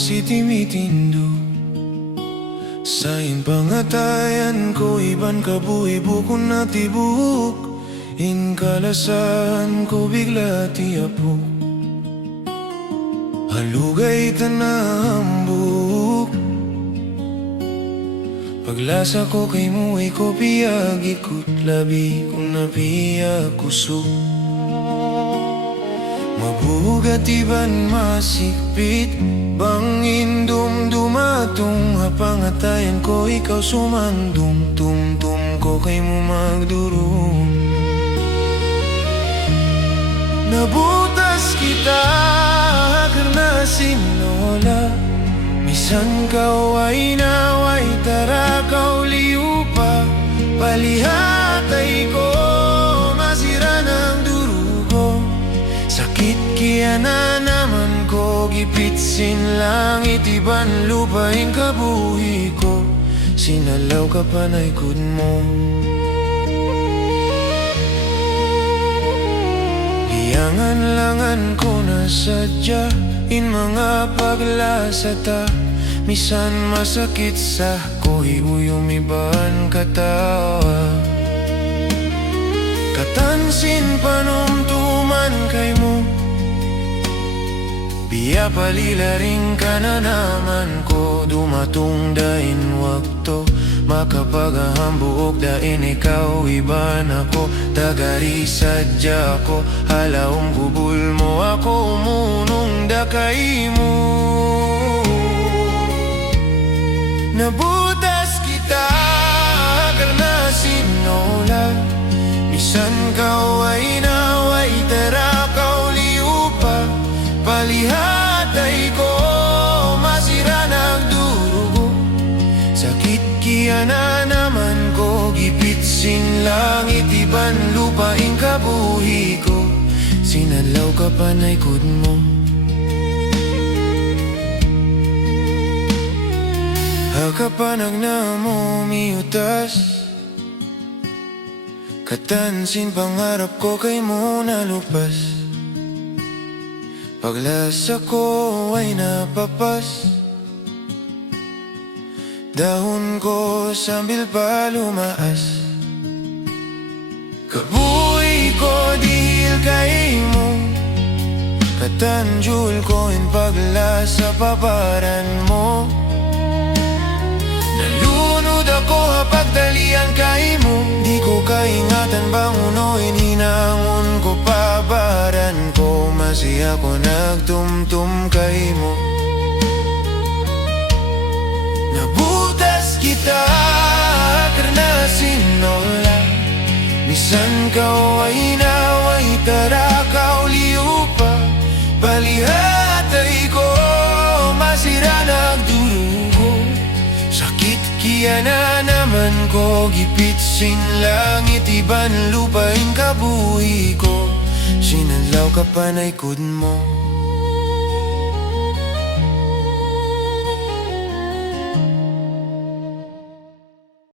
si timitindo. Sain pangatayan ko iban kabuhi bukon na tibuk. Inkalasan ko bigla tiapok. Halugay tanahambuk. Paglasa ko kay mo ay kopiyag ikot labi kung napiya kusog. Mabugat iban masikpit bangin dumdumatong hapangatayan ko ikaw sumandong. Tumtum ko kay mo magdurong. Nabutas kita karena sinola. Misan kau ay naway tarakaw liupa. Palihatay ko masira ng durugo. Sakit kaya na naman ko gipitsin langit iban lupain kabuhi ko. Sinalaw ka panaykod mo. Langan ko na sadya in mga paglasata. Misan masakit sa ko'y uyumiban katawa. Katansin panumtuman kay mo. Biya palilaring ka na naman ko. Dumatong dain wakto makapagahambuok dain ikaw iban ako. Tagari sadya ko halaong gubul mo ako umunong dakay mo. Nabutas kita karena sinola. Misan kau ay naway tarakaw liupa. Palihatay ko masira nagdurugo. Sakit kaya na naman ko gipitsin langit iban lupain kabuhi ko. Sinalaw ka panaykod mo. Hakapanag na mo miutas. Katansin pangarap ko kay mo nalupas. Paglasa ko ay napapas. Dahon ko sambil pa lumaas. Kabuhi ko dihil kay mo. Katanjul ko in paglasa paparan mo. Nalunod ako hapagdalian kay mo. Di ko kaingatan bangunoin hinangon ko pabaran ko. Masaya ko nagtumtum kay mo. Nabutas kita karena sinola. Misan kau ay naway tarakaw liupa. Palihatay ko masira nagdurugo. Sakit kaya na naman ko gipitsin langit iban lupain kabuhi ko. Sinalaw ka panaykod mo.